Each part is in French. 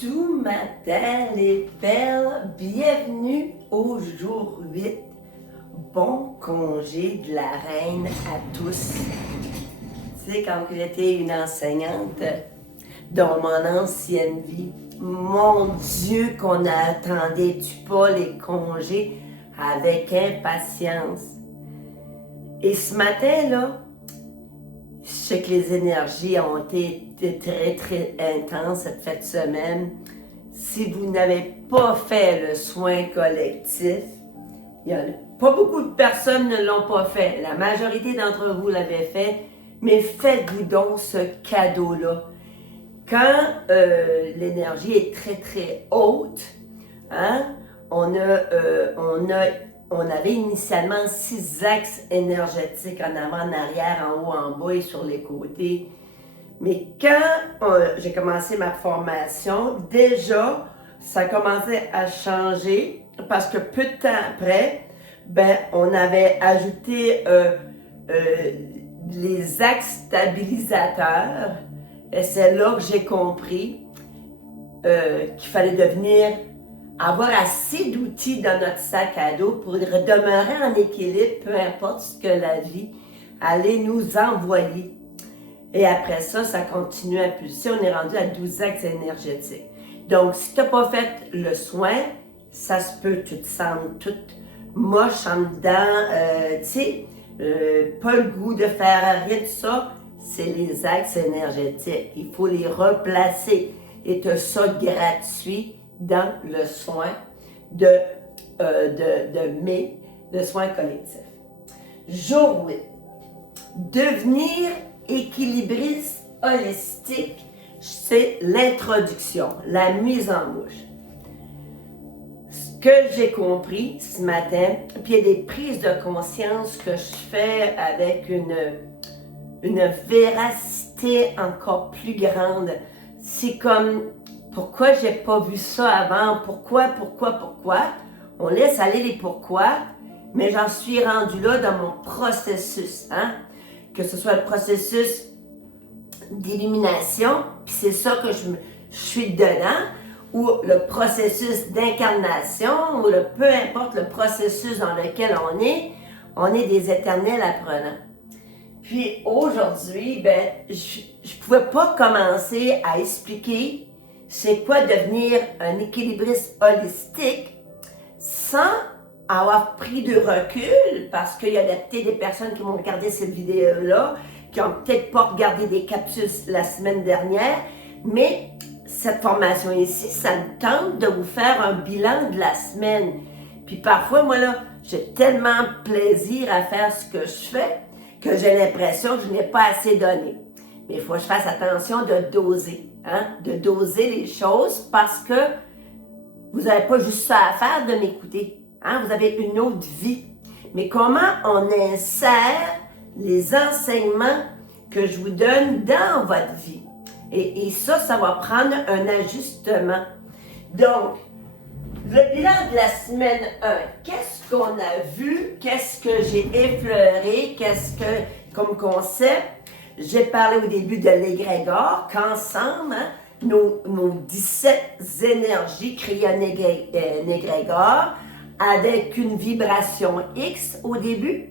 tout matin, les perles, bienvenue au jour 8. Bon congé de la reine à tous. Tu sais, quand j'étais une enseignante dans mon ancienne vie, mon Dieu qu'on attendait-tu pas les congés avec impatience. Et ce matin, là, je sais que les énergies ont été très, très intenses cette fête semaine. Si vous n'avez pas fait le soin collectif, il y a pas beaucoup de personnes ne l'ont pas fait. La majorité d'entre vous l'avaient fait, mais faites-vous donc ce cadeau-là. Quand l'énergie est très, très haute, hein, on avait initialement 6 axes énergétiques en avant, en arrière, en haut, en bas et sur les côtés. Mais quand j'ai commencé ma formation, déjà, ça commençait à changer parce que peu de temps après, on avait ajouté les axes stabilisateurs. Et c'est là que j'ai compris qu'il fallait avoir assez d'outils dans notre sac à dos pour demeurer en équilibre, peu importe ce que la vie allait nous envoyer. Et après ça, ça continue à pulser. On est rendu à 12 axes énergétiques. Donc, si tu n'as pas fait le soin, ça se peut, tu te sens toute moche en dedans, tu sais, pas le goût de faire rien de ça. C'est les axes énergétiques. Il faut les replacer. Et tu as ça gratuit dans le soin de mai, le soin collectif. Jour 8. Devenir équilibriste holistique, c'est l'introduction, la mise en bouche. Ce que j'ai compris ce matin, puis il y a des prises de conscience que je fais avec une véracité encore plus grande. C'est comme, pourquoi j'ai pas vu ça avant? Pourquoi? On laisse aller les pourquoi, mais j'en suis rendue là dans mon processus, hein? Que ce soit le processus d'illumination, puis c'est ça que je suis dedans, ou le processus d'incarnation, ou peu importe le processus dans lequel on est des éternels apprenants. Puis aujourd'hui, je pouvais pas commencer à expliquer c'est quoi devenir un équilibriste holistique sans avoir pris de recul, parce qu'il y a peut-être des personnes qui vont regarder cette vidéo-là, qui ont peut-être pas regardé des capsules la semaine dernière, mais cette formation ici, ça me tente de vous faire un bilan de la semaine. Puis parfois, moi là, j'ai tellement plaisir à faire ce que je fais que j'ai l'impression que je n'ai pas assez donné. Mais il faut que je fasse attention de doser, hein, de doser les choses parce que vous n'avez pas juste ça à faire de m'écouter. Hein? Vous avez une autre vie. Mais comment on insère les enseignements que je vous donne dans votre vie? Et ça va prendre un ajustement. Donc, le bilan de la semaine 1, qu'est-ce qu'on a vu? Qu'est-ce que j'ai effleuré? Comme concept? J'ai parlé au début de l'égrégore, qu'ensemble, hein, nos 17 énergies créent un égrégore avec une vibration X au début.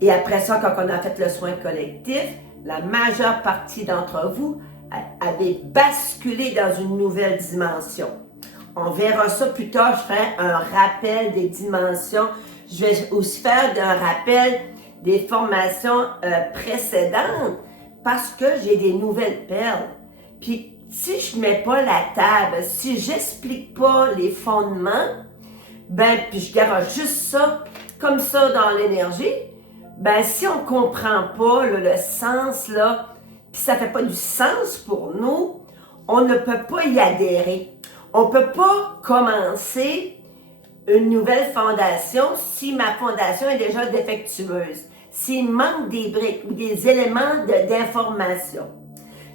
Et après ça, quand on a fait le soin collectif, la majeure partie d'entre vous avait basculé dans une nouvelle dimension. On verra ça plus tard, je ferai un rappel des dimensions. Je vais aussi faire un rappel des formations précédentes parce que j'ai des nouvelles perles. Puis si je ne mets pas la table, si j'explique pas les fondements, puis je garde juste ça, comme ça dans l'énergie, si on comprend pas le sens, là, puis ça fait pas du sens pour nous, on ne peut pas y adhérer. On peut pas commencer une nouvelle fondation si ma fondation est déjà défectueuse, s'il manque des briques ou des éléments d'information.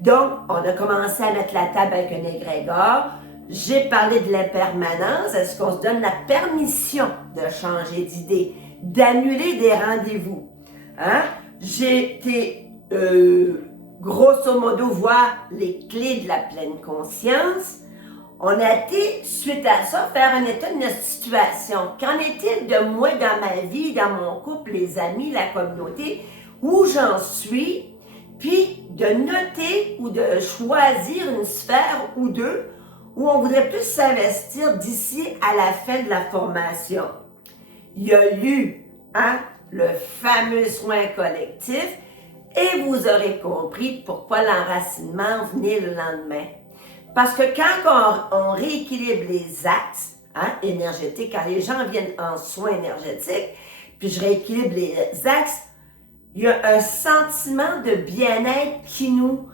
Donc, on a commencé à mettre la table avec un égrégore. J'ai parlé de l'impermanence. Est-ce qu'on se donne la permission de changer d'idée, d'annuler des rendez-vous? Hein? J'ai été, grosso modo, voir les clés de la pleine conscience. on a été, suite à ça, faire un état de notre situation. Qu'en est-il de moi dans ma vie, dans mon couple, les amis, la communauté, où j'en suis, puis de noter ou de choisir une sphère ou deux où on voudrait plus s'investir d'ici à la fin de la formation. Il y a eu le fameux soin collectif et vous aurez compris pourquoi l'enracinement venait le lendemain. Parce que quand on rééquilibre les axes énergétiques, quand les gens viennent en soins énergétiques, puis je rééquilibre les axes, il y a un sentiment de bien-être qui nous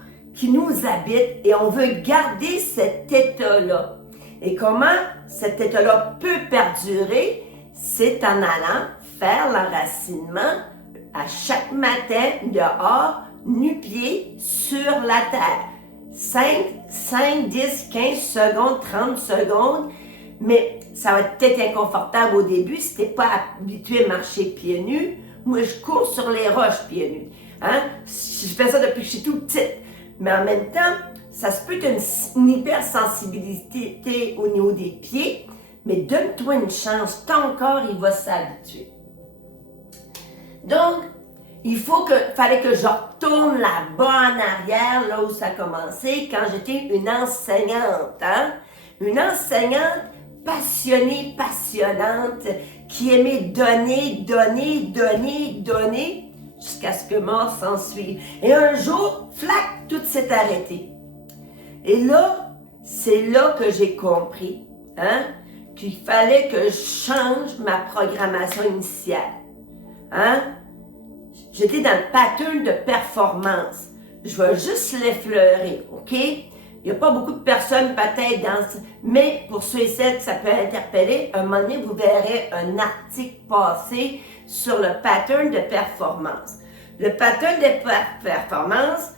habite et on veut garder cet état-là. Et comment cet état-là peut perdurer? C'est en allant faire l'enracinement à chaque matin dehors, nu-pied sur la terre. 5, 10, 15 secondes, 30 secondes, mais ça va être peut-être inconfortable au début si tu n'es pas habitué à marcher pieds nus. Moi, je cours sur les roches pieds nus. Je fais ça depuis que je suis toute petite. Mais en même temps, ça se peut être une hypersensibilité au niveau des pieds, mais donne-toi une chance, ton corps, il va s'habituer. Donc, fallait que je retourne là-bas en arrière, là où ça a commencé, quand j'étais une enseignante. Une enseignante passionnée, passionnante, qui aimait donner, jusqu'à ce que mort s'en suive. Et un jour, flac, tout s'est arrêté. Et là, c'est là que j'ai compris qu'il fallait que je change ma programmation initiale. J'étais dans le pattern de performance. Je vais juste l'effleurer, OK? Il n'y a pas beaucoup de personnes peut-être mais pour ceux et celles que ça peut interpeller, un moment donné, vous verrez un article passé sur le pattern de performance. Le pattern de performance,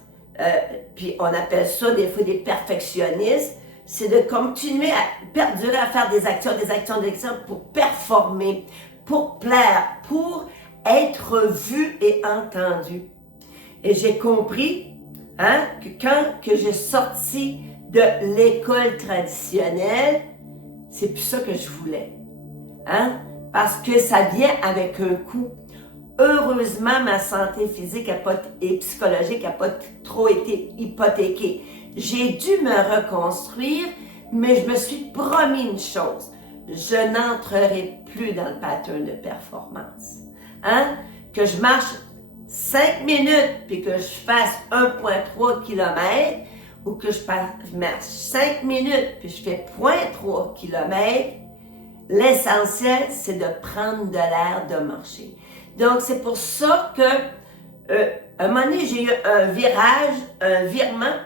puis on appelle ça des fois des perfectionnistes, c'est de continuer à perdurer à faire des actions pour performer, pour plaire, pour être vu et entendu. Et j'ai compris que quand j'ai sorti de l'école traditionnelle, c'est plus ça que je voulais. Parce que ça vient avec un coût. Heureusement, ma santé physique et psychologique n'a pas trop été hypothéquée. J'ai dû me reconstruire, mais je me suis promis une chose. Je n'entrerai plus dans le pattern de performance. Que je marche 5 minutes puis que je fasse 1,3 km ou que je marche 5 minutes puis je fais 0,3 km, l'essentiel, c'est de prendre de l'air, de marcher. Donc, c'est pour ça que, un moment donné, j'ai eu un virement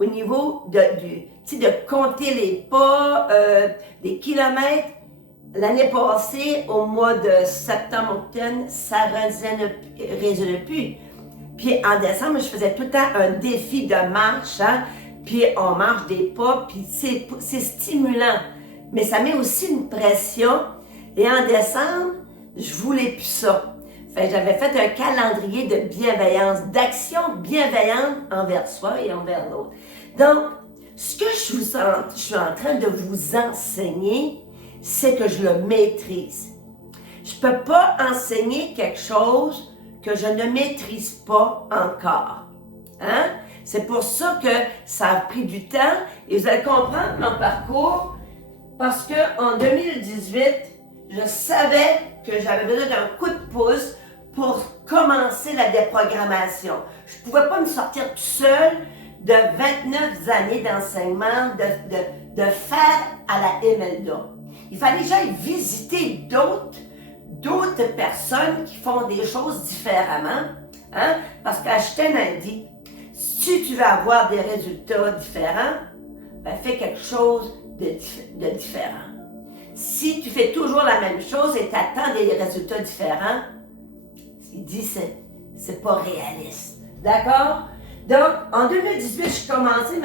au niveau de compter les pas, des kilomètres. L'année passée, au mois de septembre-octobre, ça ne résonnait plus. Puis en décembre, je faisais tout le temps un défi de marche, puis on marche des pas, puis c'est stimulant. Mais ça met aussi une pression. Et en décembre, je voulais plus ça. J'avais fait un calendrier de bienveillance, d'action bienveillante envers soi et envers l'autre. Donc, ce que je suis en train de vous enseigner, c'est que je le maîtrise. Je ne peux pas enseigner quelque chose que je ne maîtrise pas encore. C'est pour ça que ça a pris du temps et vous allez comprendre mon parcours parce qu'en 2018, je savais que j'avais besoin d'un coup de pouce pour commencer la déprogrammation. Je ne pouvais pas me sortir tout seul de 29 années d'enseignement, de faire à la Imelda. Il fallait que j'aille visiter d'autres personnes qui font des choses différemment, parce qu'Einstein a dit, si tu veux avoir des résultats différents, fais quelque chose de différent. Si tu fais toujours la même chose et tu attends des résultats différents, il dit c'est pas réaliste. D'accord? Donc, en 2018, j'ai commencé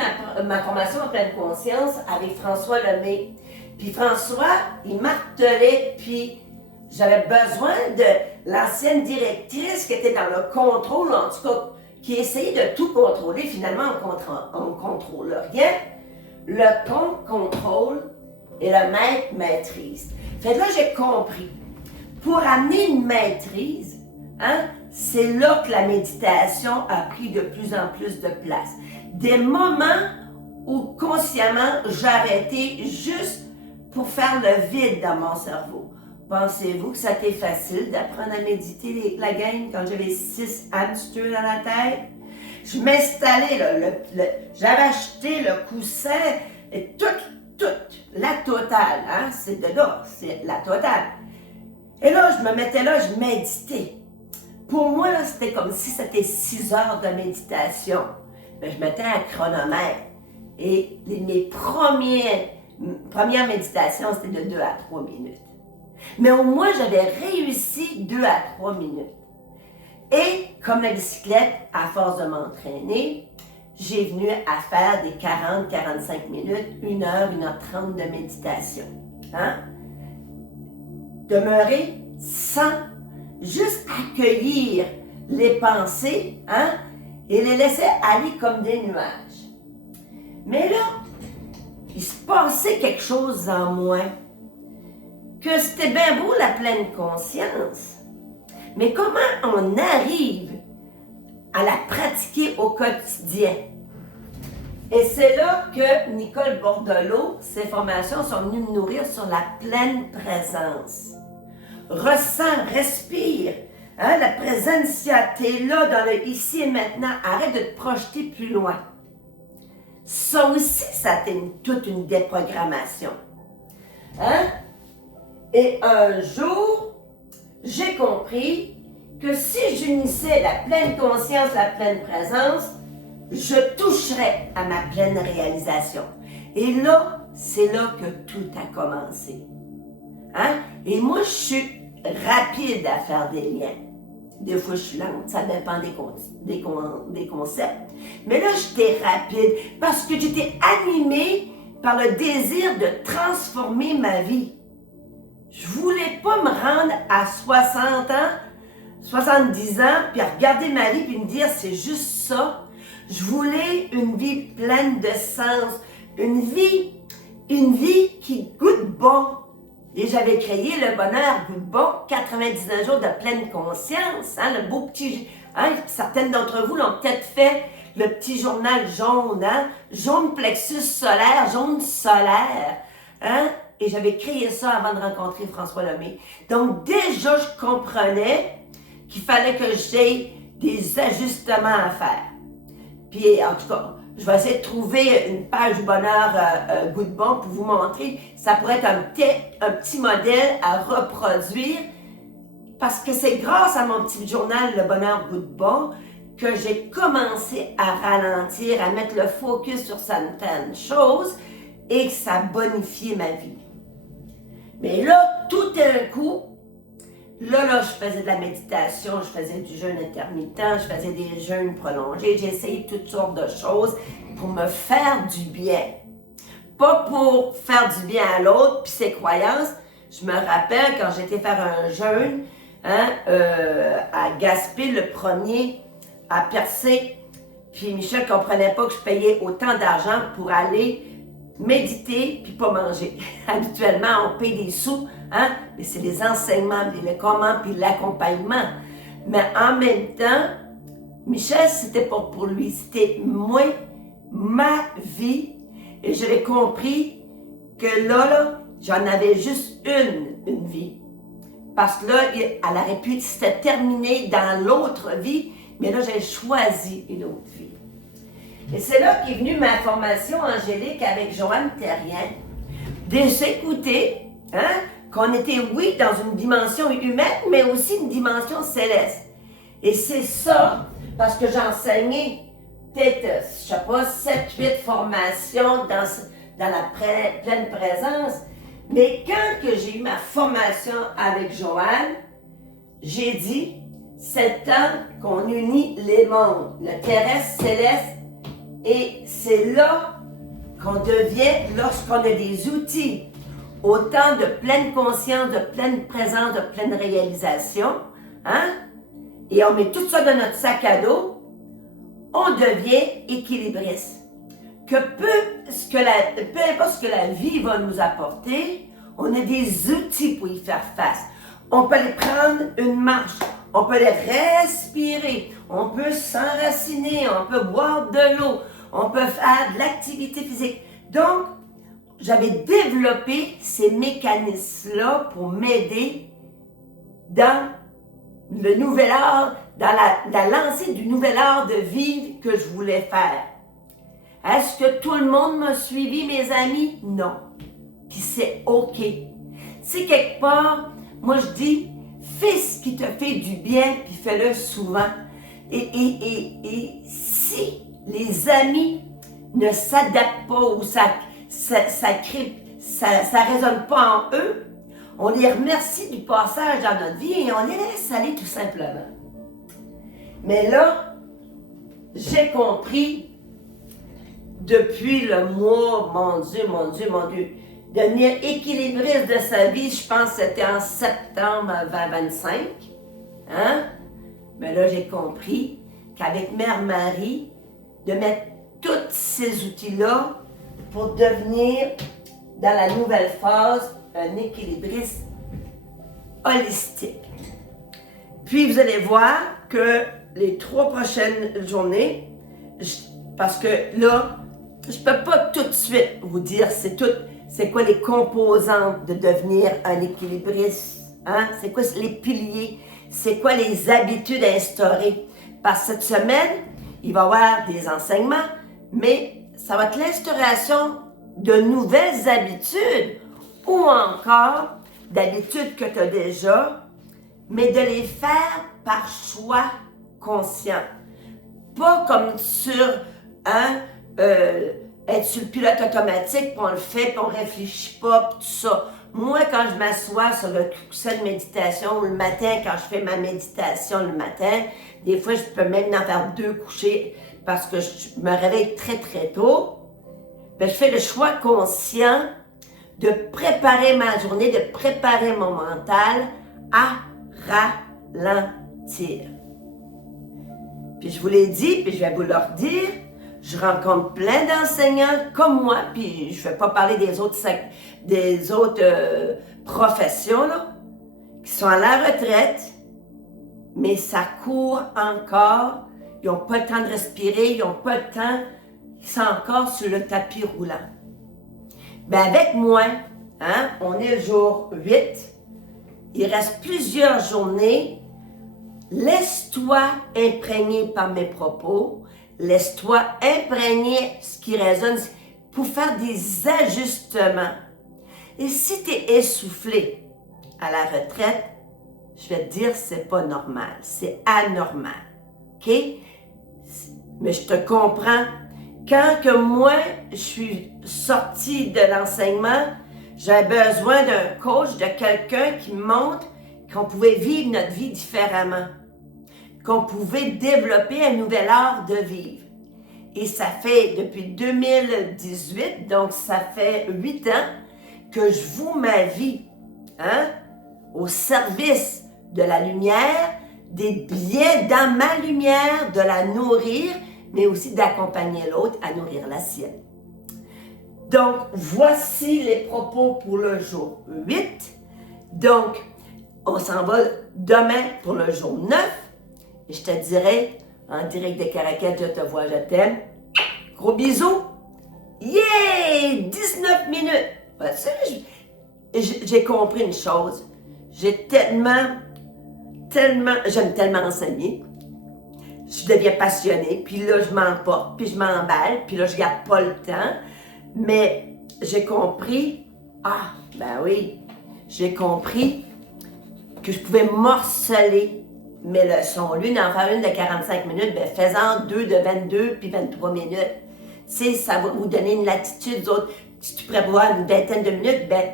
ma formation en pleine conscience avec François Lemay. Puis François, il martelait, puis j'avais besoin de l'ancienne directrice qui était dans le contrôle, en tout cas, qui essayait de tout contrôler. Finalement, on ne contrôle rien. le compte contrôle et le maître maîtrise. Fait que là, j'ai compris. Pour amener une maîtrise, hein, c'est là que la méditation a pris de plus en plus de place. Des moments où consciemment j'arrêtais juste pour faire le vide dans mon cerveau. Pensez-vous que ça a été facile d'apprendre à méditer la gang quand j'avais 6 hamsters dans la tête? Je m'installais, j'avais acheté le coussin, et toute, la totale, hein, c'est de là, c'est la totale. Et là, je me mettais là, je méditais. Pour moi, là, c'était comme si c'était 6 heures de méditation. Mais je mettais un chronomètre. Et mes premières méditations, c'était de 2 à 3 minutes. Mais au moins, j'avais réussi 2 à 3 minutes. Et comme la bicyclette, à force de m'entraîner, j'ai venu à faire des 40-45 minutes, 1 heure, 1h30 de méditation. Hein? Demeurer sans juste accueillir les pensées, hein, et les laisser aller comme des nuages. Mais là, il se passait quelque chose en moi, que c'était bien beau la pleine conscience, mais comment on arrive à la pratiquer au quotidien? Et c'est là que Nicole Bordelot, ses formations sont venues me nourrir sur la pleine présence. Ressens, respire. Hein, la présence, t'es là dans le ici et maintenant. Arrête de te projeter plus loin. Ça aussi, ça a toute une déprogrammation. Hein? Et un jour, j'ai compris que si j'unissais la pleine conscience, la pleine présence, je toucherais à ma pleine réalisation. Et là, c'est là que tout a commencé. Hein? Et moi, je suis rapide à faire des liens. Des fois, je suis lente, ça dépend des concepts. Mais là, j'étais rapide parce que j'étais animée par le désir de transformer ma vie. Je voulais pas me rendre à 60 ans, 70 ans, puis regarder ma vie puis me dire c'est juste ça. Je voulais une vie pleine de sens, une vie qui goûte bon. Et j'avais créé le bonheur goûte bon, 99 jours de pleine conscience, hein, le beau petit, hein, certaines d'entre vous l'ont peut-être fait, le petit journal jaune, hein, jaune plexus solaire, jaune solaire, hein, et j'avais créé ça avant de rencontrer François Lemay. Donc déjà, je comprenais qu'il fallait que j'aie des ajustements à faire. Puis en tout cas, je vais essayer de trouver une page du bonheur goût de bon pour vous montrer. Ça pourrait être un petit modèle à reproduire parce que c'est grâce à mon petit journal Le bonheur goût de bon que j'ai commencé à ralentir, à mettre le focus sur certaines choses et que ça a bonifié ma vie. Mais là, tout d'un coup, là, je faisais de la méditation, je faisais du jeûne intermittent, je faisais des jeûnes prolongés, j'ai essayé toutes sortes de choses pour me faire du bien. Pas pour faire du bien à l'autre, puis ses croyances. Je me rappelle quand j'étais faire un jeûne, hein, à Gaspé, le premier, à Percé, puis Michel comprenait pas que je payais autant d'argent pour aller méditer puis pas manger. Habituellement, on paye des sous, hein, mais c'est les enseignements, les comment puis l'accompagnement. Mais en même temps, Michel, c'était pas pour lui, c'était moi, ma vie. Et j'avais compris que là, j'en avais juste une vie. Parce que là, elle aurait pu se terminer dans l'autre vie, mais là, j'ai choisi une autre vie. Et c'est là qu'est venue ma formation angélique avec Joanne Terrien, de s'écouter, hein, qu'on était, oui, dans une dimension humaine, mais aussi une dimension céleste. Et c'est ça, parce que j'ai enseigné peut-être, je sais pas, 7-8 formations dans la pleine présence, mais quand que j'ai eu ma formation avec Joanne, j'ai dit, c'est le temps qu'on unit les mondes, le terrestre, céleste. Et c'est là qu'on devient, lorsqu'on a des outils, autant de pleine conscience, de pleine présence, de pleine réalisation, hein? Et on met tout ça dans notre sac à dos, on devient équilibriste. Que que peu importe ce que la vie va nous apporter, on a des outils pour y faire face. On peut aller prendre une marche, on peut aller respirer, on peut s'enraciner, on peut boire de l'eau, on peut faire de l'activité physique. Donc, j'avais développé ces mécanismes-là pour m'aider dans le nouvel art, dans la lancée du nouvel art de vivre que je voulais faire. Est-ce que tout le monde m'a suivi, mes amis? Non. Puis c'est OK. Si quelque part, moi je dis, fais ce qui te fait du bien, puis fais-le souvent. Et si les amis ne s'adaptent pas ou ça résonne pas en eux, on les remercie du passage dans notre vie et on les laisse aller tout simplement. Mais là, j'ai compris depuis le mois, mon Dieu, devenir équilibriste de sa vie, je pense que c'était en septembre 2025. Hein? Mais là, j'ai compris qu'avec Mère Marie, de mettre tous ces outils-là pour devenir, dans la nouvelle phase, un équilibriste holistique. Puis, vous allez voir que les 3 prochaines journées, parce que là, je ne peux pas tout de suite vous dire c'est quoi les composantes de devenir un équilibriste, hein? C'est quoi les piliers, c'est quoi les habitudes à instaurer. Parce que cette semaine, il va y avoir des enseignements, mais ça va être l'instauration de nouvelles habitudes ou encore d'habitudes que tu as déjà, mais de les faire par choix conscient. Pas comme sur être sur le pilote automatique, puis on le fait, puis on ne réfléchit pas, puis tout ça. Moi, quand je m'assois sur le coussin de méditation, ou le matin, quand je fais ma méditation le matin, des fois, je peux même en faire 2 couchés, parce que je me réveille très, très tôt. Bien, je fais le choix conscient de préparer ma journée, de préparer mon mental à ralentir. Puis je vous l'ai dit, puis je vais vous le redire, je rencontre plein d'enseignants comme moi, puis je ne vais pas parler des autres professions, là, qui sont à la retraite, mais ça court encore, ils n'ont pas le temps de respirer, ils n'ont pas le temps, ils sont encore sur le tapis roulant. Bien avec moi, hein, on est le jour 8, il reste plusieurs journées. Laisse-toi imprégner par mes propos, laisse-toi imprégner ce qui résonne pour faire des ajustements. Et si tu es essoufflé à la retraite, je vais te dire c'est pas normal, c'est anormal. OK? Mais je te comprends. Quand que moi, je suis sortie de l'enseignement, j'avais besoin d'un coach, de quelqu'un qui me montre qu'on pouvait vivre notre vie différemment, qu'on pouvait développer un nouvel art de vivre. Et ça fait depuis 2018, donc ça fait 8 ans, que je voue ma vie au service de la lumière, des biens dans ma lumière, de la nourrir, mais aussi d'accompagner l'autre à nourrir la sienne. Donc, voici les propos pour le jour 8. Donc, on s'en va demain pour le jour 9. Et je te dirai, en direct de Caracal, je te vois, je t'aime. Gros bisous. Yeah! 19 minutes. J'ai compris une chose. J'aime tellement enseigner. Je deviens passionnée, puis là, je m'emporte, puis je m'emballe, puis là, je garde pas le temps. Mais j'ai compris, j'ai compris que je pouvais morceler mes leçons. Au lieu d'en faire une de 45 minutes, ben fais-en 2 de 22 puis 23 minutes. Tu sais, ça va vous donner une latitude. Autres, si tu prévois une vingtaine de minutes, ben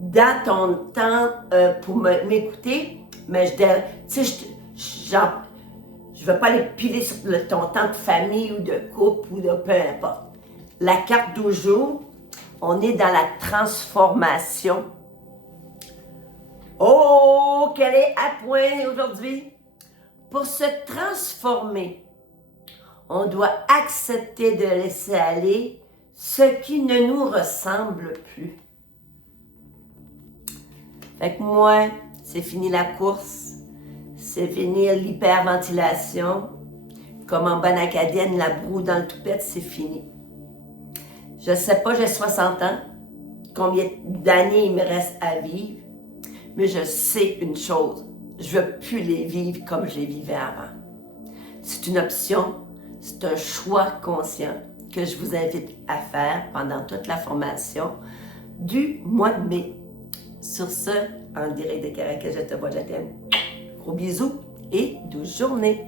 dans ton temps pour m'écouter, mais je ne vais pas aller piler sur ton temps de famille ou de couple ou de peu importe. La carte du jour, on est dans la transformation. Oh, qu'elle est à point aujourd'hui. Pour se transformer, on doit accepter de laisser aller ce qui ne nous ressemble plus. Fait que moi, c'est fini la course, c'est fini l'hyperventilation. Comme en bonne acadienne, la broue dans le toupette, c'est fini. Je sais pas, j'ai 60 ans, combien d'années il me reste à vivre, mais je sais une chose, je veux plus les vivre comme je les vivais avant. C'est une option, c'est un choix conscient que je vous invite à faire pendant toute la formation du mois de mai. Sur ce, en direct de Caracas, je te vois, je t'aime. Gros bisous et douce journée.